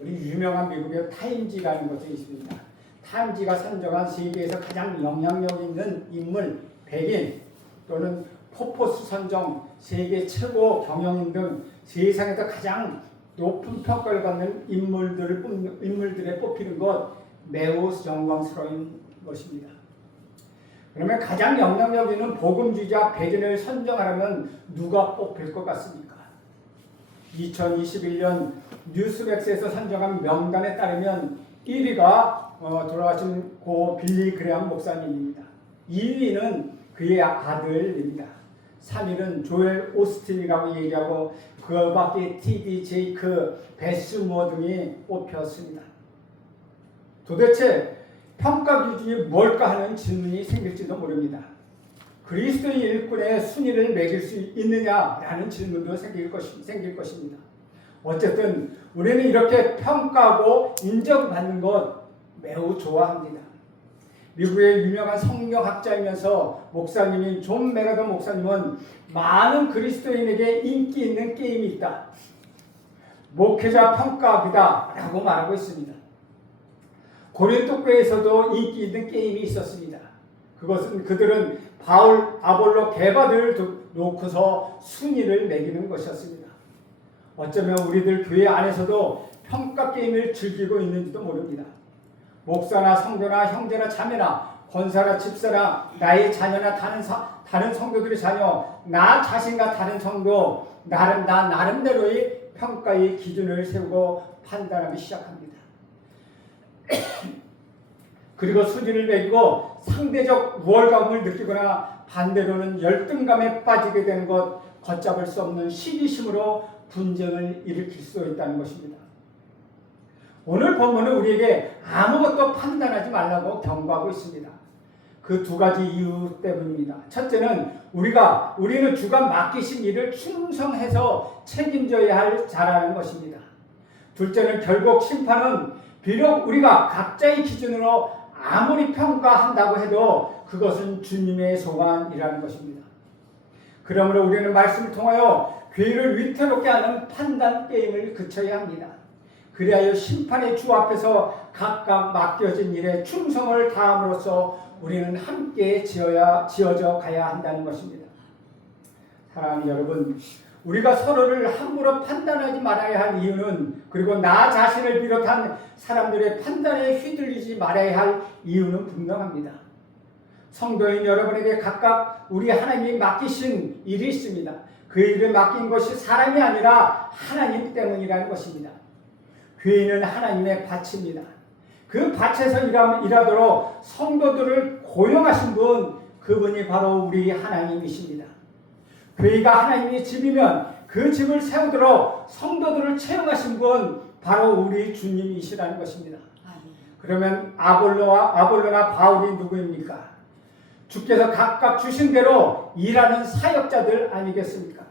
우리 유명한 미국의 타임지라는 것이 있습니다. 타임지가 선정한 세계에서 가장 영향력 있는 인물 100인 또는 포포스 선정 세계 최고 경영인 등 세상에서 가장 높은 평가를 받는 인물들에 뽑히는 것 매우 영광스러운 것입니다. 그러면 가장 영향력 있는 복음주의자 100인을 선정하려면 누가 뽑힐 것 같습니까? 2021년 뉴스백스에서 선정한 명단에 따르면 1위가 돌아가신 고 빌리 그레엄 목사님입니다. 2위는 그의 아들입니다. 3위는 조엘 오스틴이라고 얘기하고 그 밖에 T.D. 제이크, 베스모 등이 뽑혔습니다. 도대체 평가 기준이 뭘까 하는 질문이 생길지도 모릅니다. 그리스도의 일꾼의 순위를 매길 수 있느냐라는 질문도 생길 것입니다. 어쨌든 우리는 이렇게 평가하고 인정받는 것 매우 좋아합니다. 미국의 유명한 성경학자이면서 목사님인 존 메가더 목사님은 많은 그리스도인에게 인기 있는 게임이 있다. 목회자 평가하기다 라고 말하고 있습니다. 고린도 교회에서도 인기 있는 게임이 있었습니다. 그것은 그들은 바울, 아볼로, 게바들을 놓고서 순위를 매기는 것이었습니다. 어쩌면 우리들 교회 안에서도 평가 게임을 즐기고 있는지도 모릅니다. 목사나 성도나 형제나 자매나 권사나 집사나 나의 자녀나 다른 성도들의 자녀, 나 자신과 다른 성도, 나 나름대로의 평가의 기준을 세우고 판단하기 시작합니다. 그리고 순위를 매기고 상대적 우월감을 느끼거나 반대로는 열등감에 빠지게 되는 것, 걷잡을 수 없는 시기심으로 분쟁을 일으킬 수 있다는 것입니다. 오늘 본문은 우리에게 아무것도 판단하지 말라고 경고하고 있습니다. 그 두 가지 이유 때문입니다. 첫째는 우리는 주가 맡기신 일을 충성해서 책임져야 할 자라는 것입니다. 둘째는 결국 심판은 비록 우리가 각자의 기준으로 아무리 평가한다고 해도 그것은 주님의 소관이라는 것입니다. 그러므로 우리는 말씀을 통하여 교회를 위태롭게 하는 판단 게임을 그쳐야 합니다. 그리하여 심판의 주 앞에서 각각 맡겨진 일에 충성을 다함으로써 우리는 함께 지어져 가야 한다는 것입니다. 사랑하는 여러분, 우리가 서로를 함부로 판단하지 말아야 할 이유는, 그리고 나 자신을 비롯한 사람들의 판단에 휘둘리지 말아야 할 이유는 분명합니다. 성도인 여러분에게 각각 우리 하나님이 맡기신 일이 있습니다. 그 일을 맡긴 것이 사람이 아니라 하나님 때문이라는 것입니다. 교회는 하나님의 밭입니다. 그 밭에서 일하도록 성도들을 고용하신 분, 그분이 바로 우리 하나님이십니다. 교회가 하나님의 집이면 그 집을 세우도록 성도들을 채용하신 분, 바로 우리 주님이시라는 것입니다. 그러면 아볼로나 바울이 누구입니까? 주께서 각각 주신 대로 일하는 사역자들 아니겠습니까?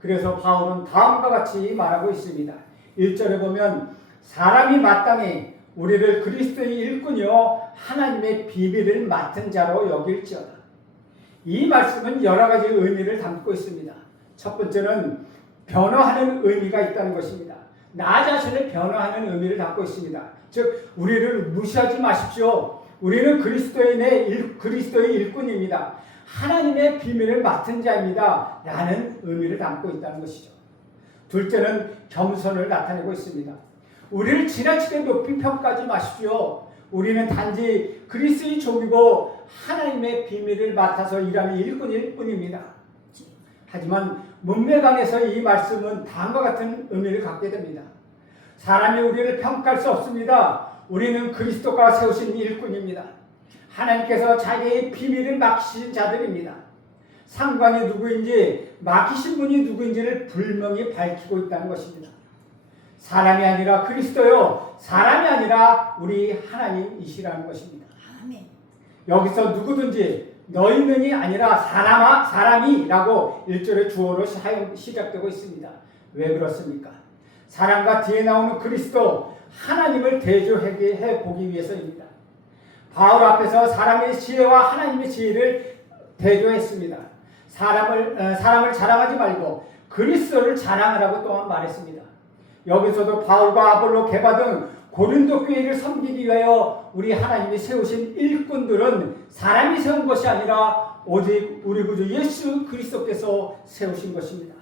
그래서 바울은 다음과 같이 말하고 있습니다. 1절에 보면 사람이 마땅히 우리를 그리스도의 일꾼이요 하나님의 비밀을 맡은 자로 여길지어다. 이 말씀은 여러 가지 의미를 담고 있습니다. 첫 번째는 변화하는 의미가 있다는 것입니다. 나 자신을 변화하는 의미를 담고 있습니다. 즉 우리를 무시하지 마십시오. 우리는 그리스도의 일꾼입니다. 하나님의 비밀을 맡은 자입니다. 라는 의미를 담고 있다는 것이죠. 둘째는 겸손을 나타내고 있습니다. 우리를 지나치게 높이 평가하지 마십시오. 우리는 단지 그리스도의 종이고 하나님의 비밀을 맡아서 일하는 일꾼일 뿐입니다. 하지만 문맥강에서 이 말씀은 다음과 같은 의미를 갖게 됩니다. 사람이 우리를 평가할 수 없습니다. 우리는 그리스도가 세우신 일꾼입니다. 하나님께서 자기의 비밀을 맡기신 자들입니다. 상관이 누구인지, 맡기신 분이 누구인지를 분명히 밝히고 있다는 것입니다. 사람이 아니라 그리스도요, 사람이 아니라 우리 하나님이시라는 것입니다. 아멘. 여기서 누구든지 너희는이 아니라 사람이라고 1절의 주어로 시작되고 있습니다. 왜 그렇습니까? 사람과 뒤에 나오는 그리스도, 하나님을 대조해 보기 위해서입니다. 바울 앞에서 사람의 지혜와 하나님의 지혜를 대조했습니다. 사람을 자랑하지 말고 그리스도를 자랑하라고 또한 말했습니다. 여기서도 바울과 아볼로, 게바 등 고린도 교회를 섬기기 위하여 우리 하나님이 세우신 일꾼들은 사람이 세운 것이 아니라 오직 우리 구주 예수 그리스도께서 세우신 것입니다.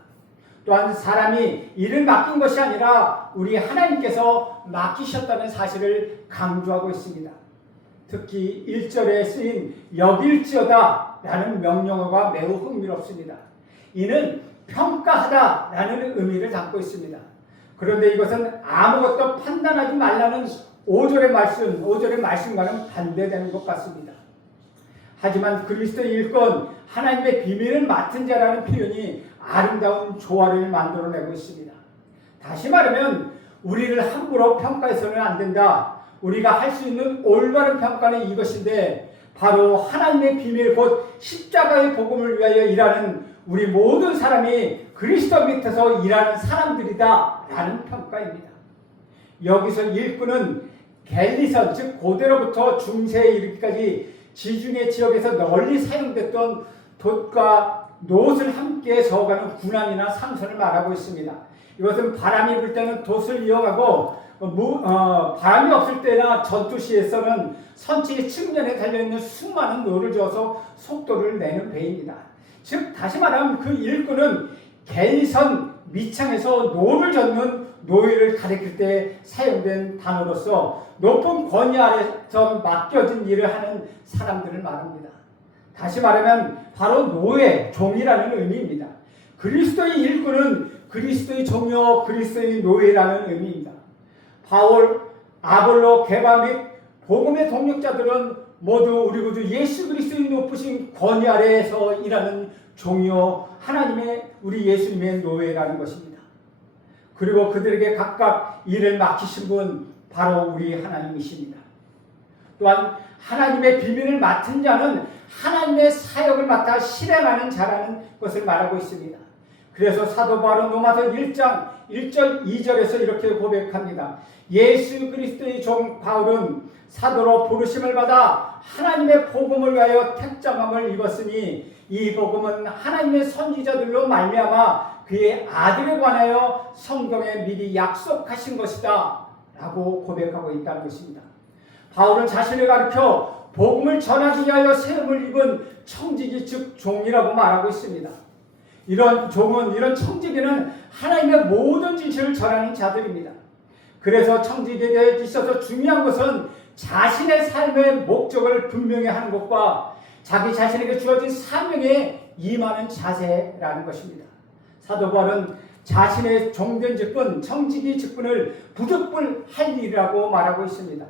또한 사람이 일을 맡긴 것이 아니라 우리 하나님께서 맡기셨다는 사실을 강조하고 있습니다. 특히 1절에 쓰인 여길지어다 라는 명령어가 매우 흥미롭습니다. 이는 평가하다 라는 의미를 담고 있습니다. 그런데 이것은 아무것도 판단하지 말라는 5절의 말씀과는 반대되는 것 같습니다. 하지만 그리스도의 일꾼, 하나님의 비밀을 맡은 자라는 표현이 아름다운 조화를 만들어내고 있습니다. 다시 말하면 우리를 함부로 평가해서는 안 된다. 우리가 할 수 있는 올바른 평가는 이것인데 바로 하나님의 비밀 곧 십자가의 복음을 위하여 일하는 우리 모든 사람이 그리스도 밑에서 일하는 사람들이다 라는 평가입니다. 여기서 일꾼은 갤리선 즉 고대로부터 중세에 이르기까지 지중해 지역에서 널리 사용됐던 돛과 놋을 함께 저어가는 군함이나 상선을 말하고 있습니다. 이것은 바람이 불 때는 돛을 이용하고 바람이 없을 때나 전투 시에서는 선체의 측면에 달려있는 수많은 노를 저어서 속도를 내는 배입니다. 즉 다시 말하면 그 일꾼은 갤선 밑창에서 노를 젓는 노예를 가리킬 때 사용된 단어로서 높은 권위 아래서 맡겨진 일을 하는 사람들을 말합니다. 다시 말하면 바로 노예, 종이라는 의미입니다. 그리스도의 일꾼은 그리스도의 종이요 그리스도의 노예라는 의미입니다. 바울, 아볼로, 게바 및 복음의 동력자들은 모두 우리 구주 예수 그리스도의 높으신 권위 아래에서 일하는 종이요 하나님의 우리 예수님의 노예라는 것입니다. 그리고 그들에게 각각 일을 맡기신 분 바로 우리 하나님이십니다. 또한 하나님의 비밀을 맡은 자는 하나님의 사역을 맡아 실행하는 자라는 것을 말하고 있습니다. 그래서 사도 바울은 로마서 1장 1절 2절에서 이렇게 고백합니다. 예수 그리스도의 종 바울은 사도로 부르심을 받아 하나님의 복음을 위하여 택정함을 입었으니 이 복음은 하나님의 선지자들로 말미암아 그의 아들에 관하여 성경에 미리 약속하신 것이다 라고 고백하고 있다는 것입니다. 바울은 자신을 가리켜 복음을 전하기 위하여 세움을 입은 청지기 즉 종이라고 말하고 있습니다. 이런 종은, 이런 청지기는 하나님의 모든 진실을 전하는 자들입니다. 그래서 청지기에게 있어서 중요한 것은 자신의 삶의 목적을 분명히 하는 것과 자기 자신에게 주어진 사명에 임하는 자세라는 것입니다. 사도 바울은 자신의 종된 직분, 청지기 직분을 부득불할 일이라고 말하고 있습니다.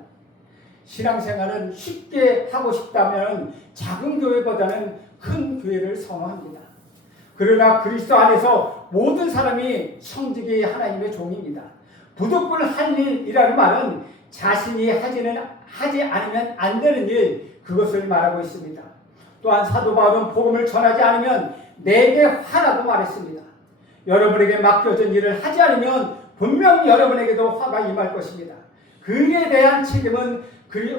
신앙생활은 쉽게 하고 싶다면 작은 교회보다는 큰 교회를 선호합니다. 그러나 그리스도 안에서 모든 사람이 청지기 하나님의 종입니다. 부득불할 일이라는 말은 자신이 하지 않으면 안 되는 일, 그것을 말하고 있습니다. 또한 사도 바울은 복음을 전하지 않으면 내게 화라고 말했습니다. 여러분에게 맡겨진 일을 하지 않으면 분명 여러분에게도 화가 임할 것입니다. 그에 대한 책임은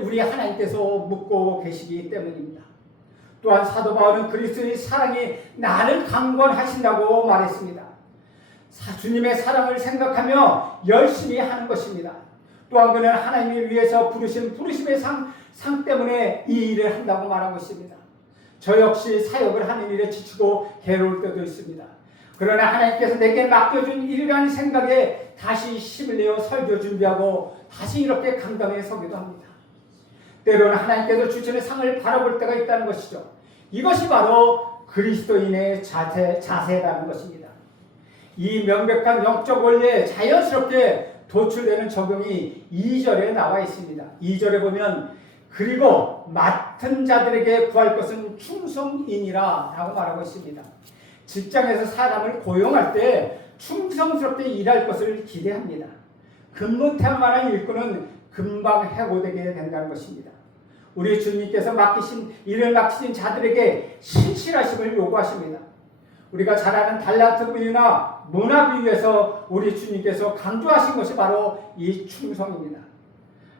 우리 하나님께서 묻고 계시기 때문입니다. 또한 사도 바울은 그리스도의 사랑이 나를 강권하신다고 말했습니다. 주님의 사랑을 생각하며 열심히 하는 것입니다. 또한 그는 하나님을 위해서 부르신 부르심의 상 때문에 이 일을 한다고 말하고 있습니다. 저 역시 사역을 하는 일에 지치고 괴로울 때도 있습니다. 그러나 하나님께서 내게 맡겨준 일이라는 생각에 다시 힘을 내어 설교 준비하고 다시 이렇게 강당에 서기도 합니다. 때로는 하나님께서 주시는 상을 바라볼 때가 있다는 것이죠. 이것이 바로 그리스도인의 자세라는 것입니다. 이 명백한 영적 원리에 자연스럽게 도출되는 적용이 2절에 나와 있습니다. 2절에 보면 그리고 맡은 자들에게 구할 것은 충성이니라 라고 말하고 있습니다. 직장에서 사람을 고용할 때 충성스럽게 일할 것을 기대합니다. 근무할 만한 일꾼은 금방 해고되게 된다는 것입니다. 우리 주님께서 일을 맡기신 자들에게 신실하심을 요구하십니다. 우리가 잘 아는 달란트 비유나 문화 비유에서 우리 주님께서 강조하신 것이 바로 이 충성입니다.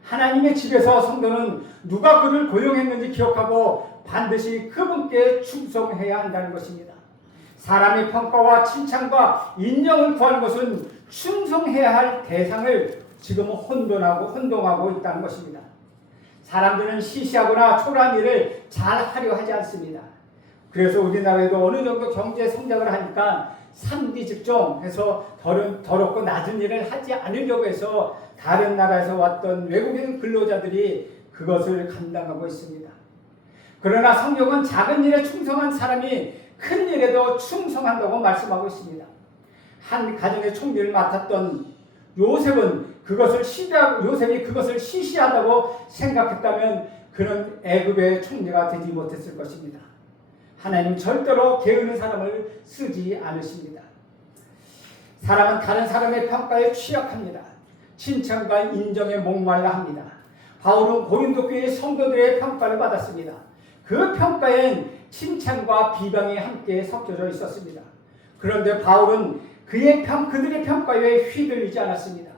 하나님의 집에서 성도는 누가 그를 고용했는지 기억하고 반드시 그분께 충성해야 한다는 것입니다. 사람의 평가와 칭찬과 인정을 구하는 것은 충성해야 할 대상을 지금은 혼동하고 있다는 것입니다. 사람들은 시시하거나 초라한 일을 잘 하려 하지 않습니다. 그래서 우리나라에도 어느 정도 경제 성장을 하니까 삼디 직종해서 더럽고 낮은 일을 하지 않으려고 해서 다른 나라에서 왔던 외국인 근로자들이 그것을 감당하고 있습니다. 그러나 성경은 작은 일에 충성한 사람이 큰 일에도 충성한다고 말씀하고 있습니다. 한 가정의 총리를 맡았던 요셉이 그것을 시시하다고 생각했다면 그는 애굽의 총리가 되지 못했을 것입니다. 하나님 절대로 게으른 사람을 쓰지 않으십니다. 사람은 다른 사람의 평가에 취약합니다. 칭찬과 인정에 목말라 합니다. 바울은 고린도 교회 성도들의 평가를 받았습니다. 그 평가엔 칭찬과 비방이 함께 섞여져 있었습니다. 그런데 바울은 그들의 평가에 휘둘리지 않았습니다.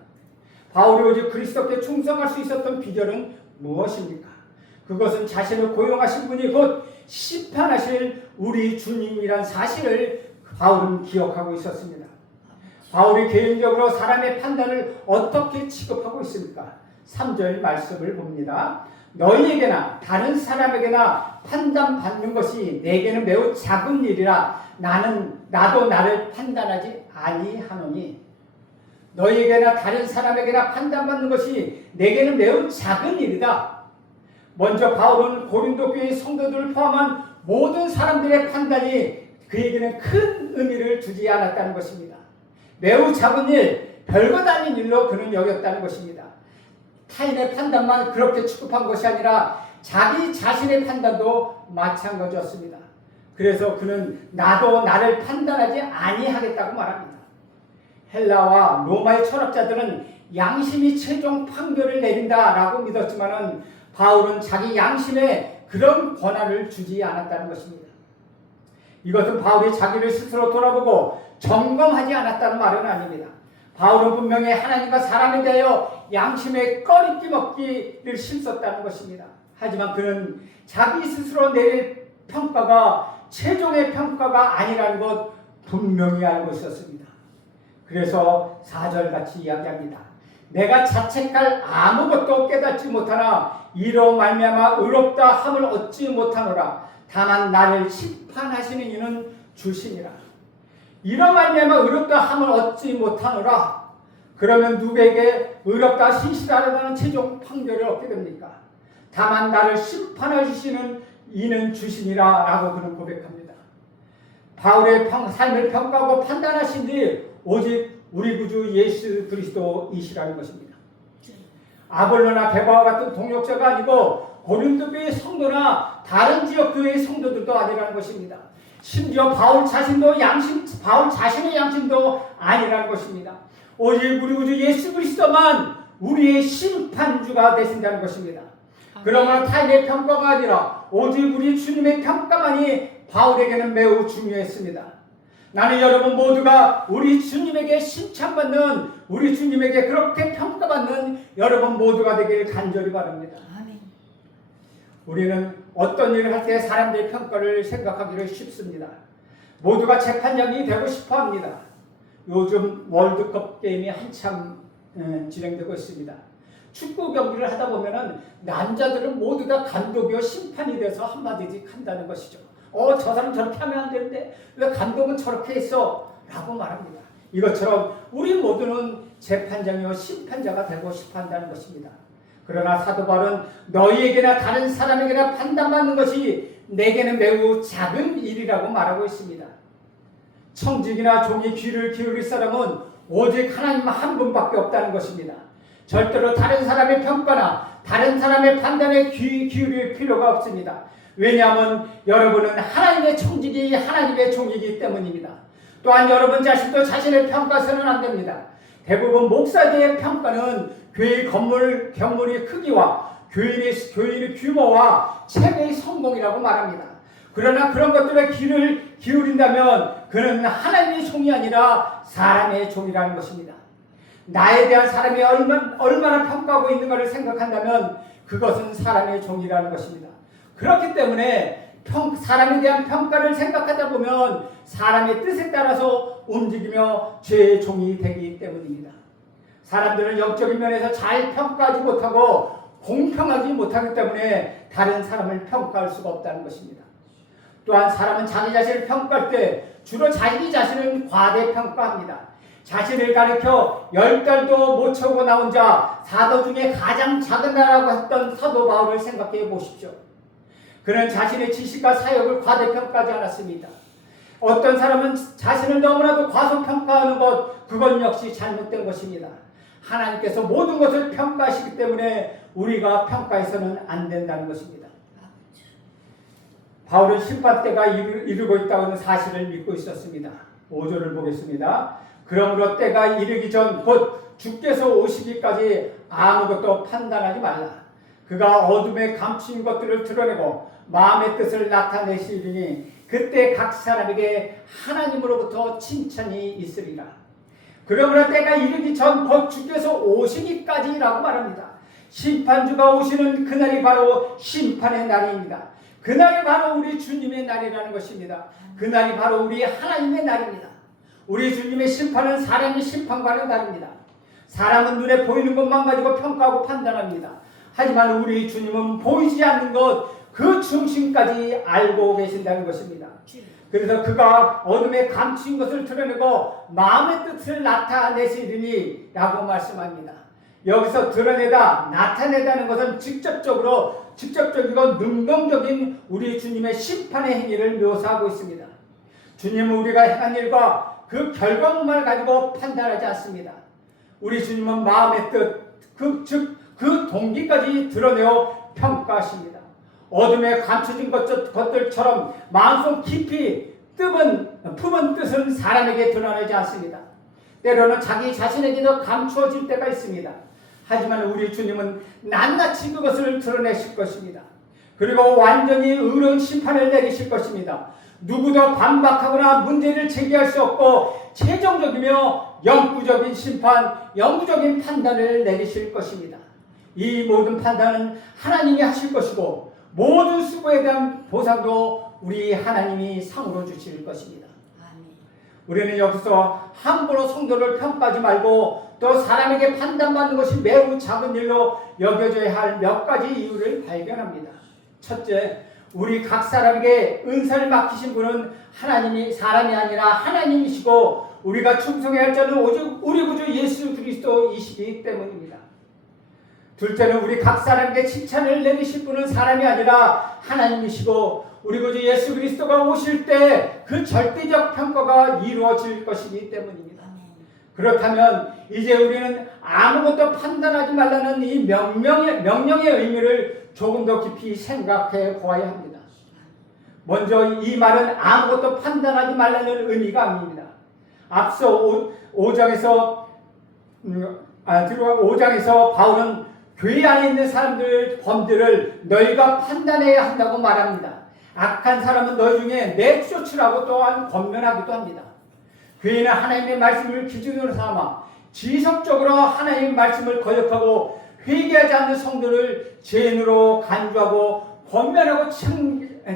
바울이 오직 그리스도께 충성할 수 있었던 비결은 무엇입니까? 그것은 자신을 고용하신 분이 곧 심판하실 우리 주님이란 사실을 바울은 기억하고 있었습니다. 바울이 개인적으로 사람의 판단을 어떻게 취급하고 있습니까? 3절 말씀을 봅니다. 너희에게나 다른 사람에게나 판단받는 것이 내게는 매우 작은 일이라 나도 나를 판단하지 아니하노니. 너희에게나 다른 사람에게나 판단받는 것이 내게는 매우 작은 일이다. 먼저 바울은 고린도 교회 성도들을 포함한 모든 사람들의 판단이 그에게는 큰 의미를 두지 않았다는 것입니다. 매우 작은 일, 별것 아닌 일로 그는 여겼다는 것입니다. 타인의 판단만 그렇게 취급한 것이 아니라 자기 자신의 판단도 마찬가지였습니다. 그래서 그는 나도 나를 판단하지 아니하겠다고 말합니다. 헬라와 로마의 철학자들은 양심이 최종 판결을 내린다라고 믿었지만은 바울은 자기 양심에 그런 권한을 주지 않았다는 것입니다. 이것은 바울이 자기를 스스로 돌아보고 점검하지 않았다는 말은 아닙니다. 바울은 분명히 하나님과 사람에 대하여 양심의 꺼리낌 먹기를 힘썼다는 것입니다. 하지만 그는 자기 스스로 내릴 평가가 최종의 평가가 아니라는 것 분명히 알고 있었습니다. 그래서 4절같이 이야기합니다. 내가 자책할 아무것도 깨닫지 못하나 이로 말미암아 의롭다 함을 얻지 못하노라. 다만 나를 심판하시는 이는 주시니라. 이로 말미암아 의롭다 함을 얻지 못하노라. 그러면 누구에게 의롭다 신실하다는 최종 판결을 얻게 됩니까? 다만 나를 심판하시는 이는 주시니라 라고 그는 고백합니다. 바울의 삶을 평가하고 판단하신 뒤 오직 우리 구주 예수 그리스도이시라는 것입니다. 아볼로나 베바와 같은 동역자가 아니고 고린도 교회의 성도나 다른 지역 교회의 성도들도 아니라는 것입니다. 심지어 바울 자신의 양심도 아니라는 것입니다. 오직 우리 구주 예수 그리스도만 우리의 심판주가 되신다는 것입니다. 그러나 타인의 평가가 아니라 오직 우리 주님의 평가만이 바울에게는 매우 중요했습니다. 나는 여러분 모두가 우리 주님에게 칭찬받는, 우리 주님에게 그렇게 평가받는 여러분 모두가 되길 간절히 바랍니다. 아멘. 우리는 어떤 일을 할 때 사람들의 평가를 생각하기를 쉽습니다. 모두가 재판장이 되고 싶어 합니다. 요즘 월드컵 게임이 한참 진행되고 있습니다. 축구 경기를 하다 보면은 남자들은 모두 다 감독이요 심판이 돼서 한마디씩 한다는 것이죠. 저 사람 저렇게 하면 안 되는데 왜 감독은 저렇게 했어? 라고 말합니다. 이것처럼 우리 모두는 재판장이요 심판자가 되고 싶어 한다는 것입니다. 그러나 사도 바울은 너희에게나 다른 사람에게나 판단받는 것이 내게는 매우 작은 일이라고 말하고 있습니다. 청직이나 종이 귀를 기울일 사람은 오직 하나님 한 분밖에 없다는 것입니다. 절대로 다른 사람의 평가나 다른 사람의 판단에 귀 기울일 필요가 없습니다. 왜냐하면 여러분은 하나님의 청직이 하나님의 종이기 때문입니다. 또한 여러분 자신도 자신을 평가해서는 안 됩니다. 대부분 목사들의 평가는 교회 건물의 크기와 교회의 규모와 체계의 성공이라고 말합니다. 그러나 그런 것들에 귀를 기울인다면 그는 하나님의 종이 아니라 사람의 종이라는 것입니다. 나에 대한 사람이 얼마나 평가하고 있는가를 생각한다면 그것은 사람의 종이라는 것입니다. 그렇기 때문에 사람에 대한 평가를 생각하다 보면 사람의 뜻에 따라서 움직이며 죄의 종이 되기 때문입니다. 사람들은 영적인 면에서 잘 평가하지 못하고 공평하지 못하기 때문에 다른 사람을 평가할 수가 없다는 것입니다. 또한 사람은 자기 자신을 평가할 때 주로 자기 자신을 과대평가합니다. 자신을 가리켜 10달도 못 채우고 나온 자 사도 중에 가장 작은 자라고 했던 사도 바울을 생각해 보십시오. 그는 자신의 지식과 사역을 과대평가하지 않았습니다. 어떤 사람은 자신을 너무나도 과소평가하는 것, 그건 역시 잘못된 것입니다. 하나님께서 모든 것을 평가하시기 때문에 우리가 평가해서는 안 된다는 것입니다. 바울은 심판 때가 이르고 있다는 사실을 믿고 있었습니다. 5절을 보겠습니다. 그러므로 때가 이르기 전 곧 주께서 오시기까지 아무것도 판단하지 말라. 그가 어둠에 감춘 것들을 드러내고 마음의 뜻을 나타내시리니 그때 각 사람에게 하나님으로부터 칭찬이 있으리라. 그러므로 때가 이르기 전 곧 주께서 오시기까지라고 말합니다. 심판주가 오시는 그날이 바로 심판의 날입니다. 그날이 바로 우리 주님의 날이라는 것입니다. 그날이 바로 우리 하나님의 날입니다. 우리 주님의 심판은 사람의 심판과는 다릅니다. 사람은 눈에 보이는 것만 가지고 평가하고 판단합니다. 하지만 우리 주님은 보이지 않는 것 그 중심까지 알고 계신다는 것입니다. 그래서 그가 어둠에 감춘 것을 드러내고 마음의 뜻을 나타내시리니 라고 말씀합니다. 여기서 드러내다, 나타내다는 것은 직접적이고 능동적인 우리 주님의 심판의 행위를 묘사하고 있습니다. 주님은 우리가 행한 일과 그 결과물만 가지고 판단하지 않습니다. 우리 주님은 마음의 뜻, 그 동기까지 드러내어 평가하십니다. 어둠에 감춰진 것들처럼 마음속 깊이 품은 뜻은 사람에게 드러나지 않습니다. 때로는 자기 자신에게도 감추어질 때가 있습니다. 하지만 우리 주님은 낱낱이 그것을 드러내실 것입니다. 그리고 완전히 의로운 심판을 내리실 것입니다. 누구도 반박하거나 문제를 제기할 수 없고 최종적이며 영구적인 심판, 영구적인 판단을 내리실 것입니다. 이 모든 판단은 하나님이 하실 것이고 모든 수고에 대한 보상도 우리 하나님이 상으로 주실 것입니다. 우리는 여기서 함부로 성도를 평가하지 말고 또 사람에게 판단받는 것이 매우 작은 일로 여겨져야 할 몇 가지 이유를 발견합니다. 첫째, 우리 각 사람에게 은사를 맡기신 분은 사람이 아니라 하나님이시고 우리가 충성해야 할 자는 오직 우리 구주 예수 그리스도이시기 때문입니다. 둘째는 우리 각 사람에게 칭찬을 내리실 분은 사람이 아니라 하나님이시고 우리 구주 예수 그리스도가 오실 때 그 절대적 평가가 이루어질 것이기 때문입니다. 그렇다면 이제 우리는 아무것도 판단하지 말라는 이 명령의 의미를 조금 더 깊이 생각해 보아야 합니다. 먼저 이 말은 아무것도 판단하지 말라는 의미가 아닙니다. 앞서 5장에서 바울은 교회 안에 있는 사람들 범죄를 너희가 판단해야 한다고 말합니다. 악한 사람은 너희 중에 내쫓으라고 또한 권면하기도 합니다. 교회는 하나님의 말씀을 기준으로 삼아 지속적으로 하나님의 말씀을 거역하고 회개하지 않는 성도를 죄인으로 간주하고 권면하고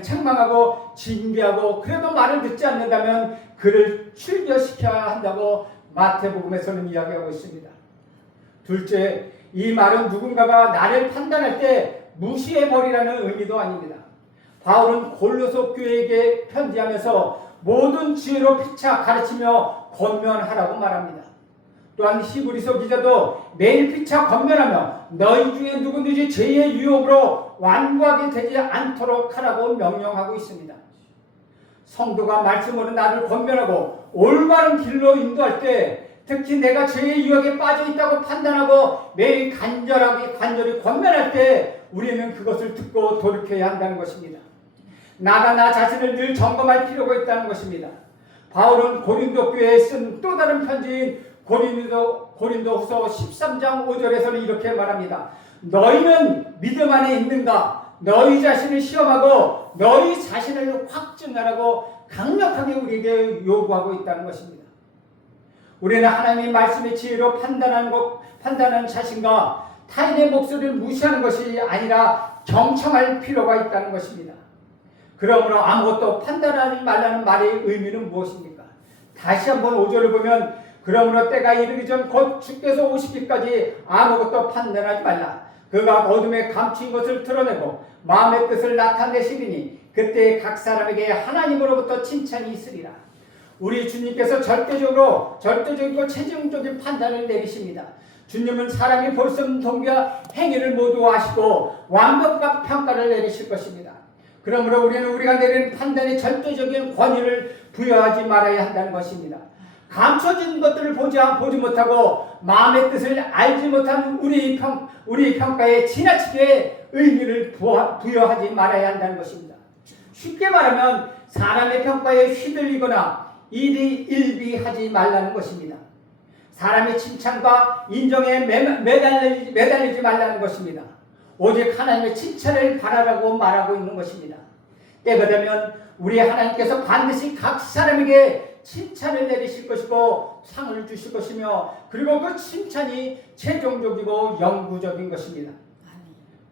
책망하고 징계하고 그래도 말을 듣지 않는다면 그를 출교시켜야 한다고 마태복음에서는 이야기하고 있습니다. 둘째, 이 말은 누군가가 나를 판단할 때 무시해버리라는 의미도 아닙니다. 바울은 골로새 교회에게 편지하면서 모든 지혜로 피차 가르치며 권면하라고 말합니다. 또한 히브리서 기자도 매일 피차 권면하며 너희 중에 누구든지 죄의 유혹으로 완고하게 되지 않도록 하라고 명령하고 있습니다. 성도가 말씀으로 나를 권면하고 올바른 길로 인도할 때 특히 내가 죄의 유혹에 빠져 있다고 판단하고 매일 간절히 권면할 때 우리는 그것을 듣고 돌이켜야 한다는 것입니다. 나 자신을 늘 점검할 필요가 있다는 것입니다. 바울은 고린도 교회에 쓴 또 다른 편지인 고린도후서 13장 5절에서는 이렇게 말합니다. 너희는 믿음 안에 있는가? 너희 자신을 시험하고 너희 자신을 확증하라고 강력하게 우리에게 요구하고 있다는 것입니다. 우리는 하나님의 말씀의 지혜로 판단하는 자신과 타인의 목소리를 무시하는 것이 아니라 경청할 필요가 있다는 것입니다. 그러므로 아무것도 판단하지 말라는 말의 의미는 무엇입니까? 다시 한번 5절을 보면 그러므로 때가 이르기 전 곧 주께서 오시기까지 아무것도 판단하지 말라. 그가 어둠에 감춘 것을 드러내고 마음의 뜻을 나타내시리니 그때 각 사람에게 하나님으로부터 칭찬이 있으리라. 우리 주님께서 절대적이고 최종적인 판단을 내리십니다. 주님은 사람이 볼 수 없는 동기와 행위를 모두 아시고 완벽한 평가를 내리실 것입니다. 그러므로 우리는 우리가 내리는 판단에 절대적인 권위를 부여하지 말아야 한다는 것입니다. 감춰진 것들을 보지 못하고 마음의 뜻을 알지 못한 우리 평가에 지나치게 의미를 부여하지 말아야 한다는 것입니다. 쉽게 말하면 사람의 평가에 휘둘리거나 일비하지 말라는 것입니다. 사람의 칭찬과 인정에 매달리지 말라는 것입니다. 오직 하나님의 칭찬을 바라라고 말하고 있는 것입니다. 때가 되면 우리 하나님께서 반드시 각 사람에게 칭찬을 내리실 것이고 상을 주실 것이며 그리고 그 칭찬이 최종적이고 영구적인 것입니다.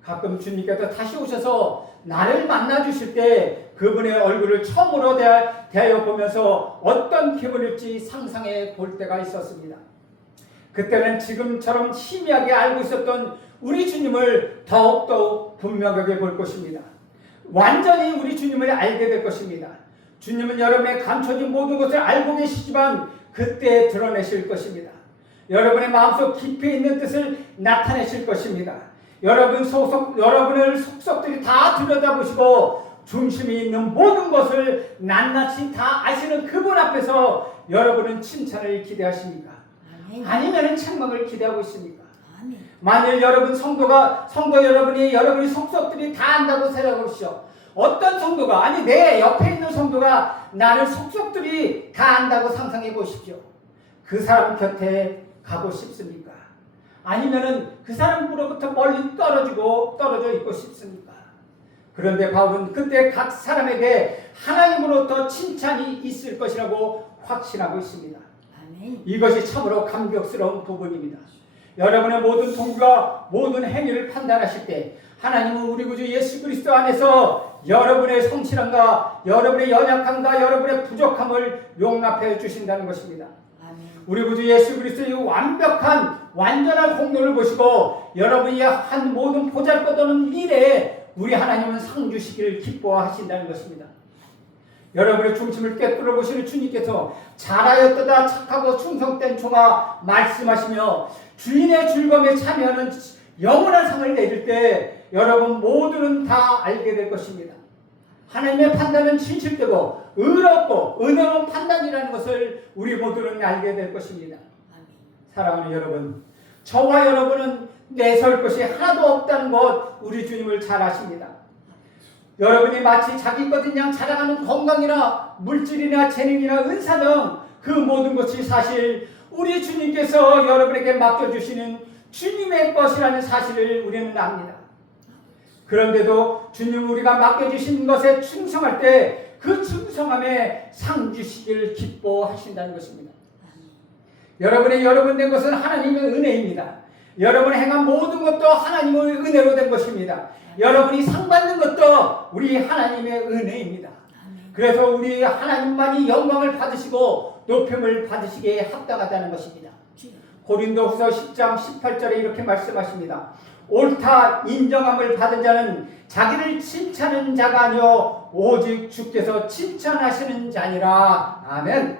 가끔 주님께서 다시 오셔서 나를 만나 주실 때 그분의 얼굴을 처음으로 대하여 보면서 어떤 기분일지 상상해 볼 때가 있었습니다. 그때는 지금처럼 희미하게 알고 있었던 우리 주님을 더욱더욱 분명하게 볼 것입니다. 완전히 우리 주님을 알게 될 것입니다. 주님은 여러분의 감춰진 모든 것을 알고 계시지만 그때 드러내실 것입니다. 여러분의 마음속 깊이 있는 뜻을 나타내실 것입니다. 여러분의 속속들이 다 들여다보시고 중심이 있는 모든 것을 낱낱이 다 아시는 그분 앞에서 여러분은 칭찬을 기대하십니까? 아니면 책망을 기대하고 있습니까? 만일 여러분 성도 여러분이 여러분의 속속들이 다 안다고 생각하십시오. 어떤 성도가 아니 내 옆에 있는 성도가 나를 속속들이 다 안다고 상상해 보십시오. 그 사람 곁에 가고 싶습니까? 아니면은 그 사람으로부터 멀리 떨어져 있고 싶습니까? 그런데 바울은 그때 각 사람에게 하나님으로부터 칭찬이 있을 것이라고 확신하고 있습니다. 아멘. 이것이 참으로 감격스러운 부분입니다. 여러분의 모든 동기와 모든 행위를 판단하실 때 하나님은 우리 구주 예수 그리스도 안에서 여러분의 성실함과 여러분의 연약함과 여러분의 부족함을 용납해 주신다는 것입니다. 우리 구주 예수 그리스도의 완벽한 완전한 공로를 보시고 여러분이 한 모든 보잘것없는 일에 우리 하나님은 상 주시기를 기뻐하신다는 것입니다. 여러분의 중심을 꿰뚫어 보시는 주님께서 잘하였도다 착하고 충성된 종아 말씀하시며 주인의 즐거움에 참여하는 영원한 상을 내릴 때 여러분 모두는 다 알게 될 것입니다. 하나님의 판단은 진실되고 의롭고 은혜로운 판단이라는 것을 우리 모두는 알게 될 것입니다. 사랑하는 여러분, 저와 여러분은 내세울 것이 하나도 없다는 것 우리 주님을 잘 아십니다. 여러분이 마치 자기 것인 양 자랑하는 건강이나 물질이나 재능이나 은사 등 그 모든 것이 사실 우리 주님께서 여러분에게 맡겨주시는 주님의 것이라는 사실을 우리는 압니다. 그런데도 주님 우리가 맡겨주신 것에 충성할 때 그 충성함에 상 주시기를 기뻐하신다는 것입니다. 여러분 된 것은 하나님의 은혜입니다. 여러분이 행한 모든 것도 하나님의 은혜로 된 것입니다. 여러분이 상 받는 것도 우리 하나님의 은혜입니다. 그래서 우리 하나님만이 영광을 받으시고 높임을 받으시기에 합당하다는 것입니다. 고린도후서 10장 18절에 이렇게 말씀하십니다. 옳다 인정함을 받은 자는 자기를 칭찬하는 자가 아니요 오직 주께서 칭찬하시는 자니라. 아멘.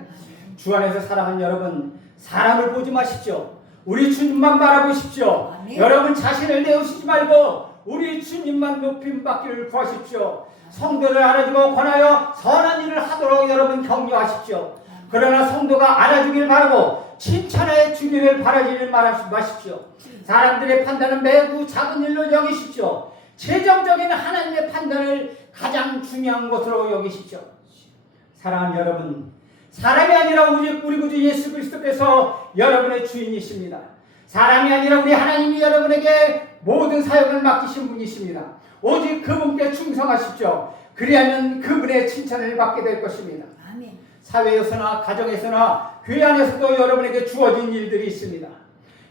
주 안에서 사랑하는 여러분, 사람을 보지 마십시오. 우리 주님만 바라보십시오. 아멘. 여러분 자신을 내어주시지 말고 우리 주님만 높임 받기를 구하십시오. 성도를 알아주고 권하여 선한 일을 하도록 여러분 격려하십시오. 그러나 성도가 알아주길 바라고 칭찬해 주기를 바라지를 마십시오. 사람들의 판단은 매우 작은 일로 여기십시오. 최종적인 하나님의 판단을 가장 중요한 것으로 여기십시오. 사랑하는 여러분, 사람이 아니라 우리 구주 예수 그리스도께서 여러분의 주인이십니다. 사람이 아니라 우리 하나님이 여러분에게 모든 사역을 맡기신 분이십니다. 오직 그분께 충성하십시오. 그리하면 그분의 칭찬을 받게 될 것입니다. 아멘. 사회에서나 가정에서나 교회 안에서도 여러분에게 주어진 일들이 있습니다.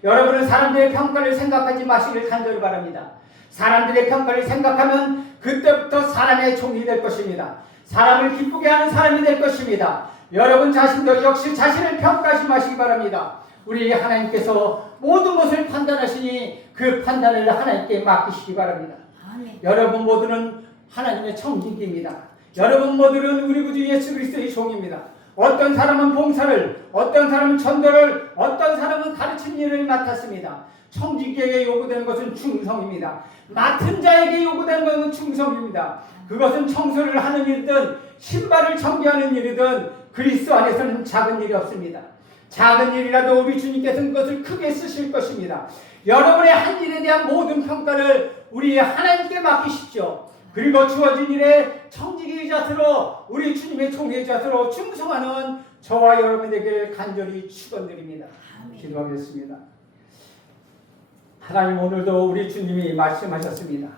여러분은 사람들의 평가를 생각하지 마시길 간절히 바랍니다. 사람들의 평가를 생각하면 그때부터 사람의 종이 될 것입니다. 사람을 기쁘게 하는 사람이 될 것입니다. 여러분 자신도 역시 자신을 평가하지 마시기 바랍니다. 우리 하나님께서 모든 것을 판단하시니 그 판단을 하나님께 맡기시기 바랍니다. 아멘. 여러분 모두는 하나님의 청지기입니다. 여러분 모두는 우리 구주 예수 그리스도의 종입니다. 어떤 사람은 봉사를, 어떤 사람은 전도를, 어떤 사람은 가르치는 일을 맡았습니다. 청지기에게 요구되는 것은 충성입니다. 맡은 자에게 요구되는 것은 충성입니다. 그것은 청소를 하는 일이든 신발을 청기하는 일이든 그리스도 안에서는 작은 일이 없습니다. 작은 일이라도 우리 주님께서는 그것을 크게 쓰실 것입니다. 여러분의 한 일에 대한 모든 평가를 우리 하나님께 맡기십시오. 그리고 주어진 일에 청지기의 자세로 우리 주님의 종의 자세로 충성하는 저와 여러분에게 간절히 축원드립니다. 기도하겠습니다. 하나님, 오늘도 우리 주님이 말씀하셨습니다.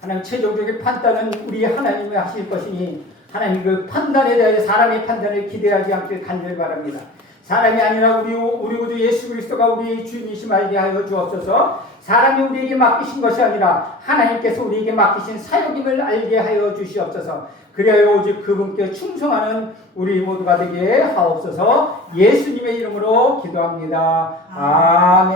하나님, 최종적인 판단은 우리 하나님이 하실 것이니 하나님 그 판단에 대해 사람의 판단을 기대하지 않길 간절히 바랍니다. 사람이 아니라 우리 구주 예수 그리스도가 우리 주님이심 알게 하여 주옵소서. 사람이 우리에게 맡기신 것이 아니라 하나님께서 우리에게 맡기신 사역임을 알게 하여 주시옵소서. 그리하여 오직 그분께 충성하는 우리 모두가 되게 하옵소서. 예수님의 이름으로 기도합니다. 아멘.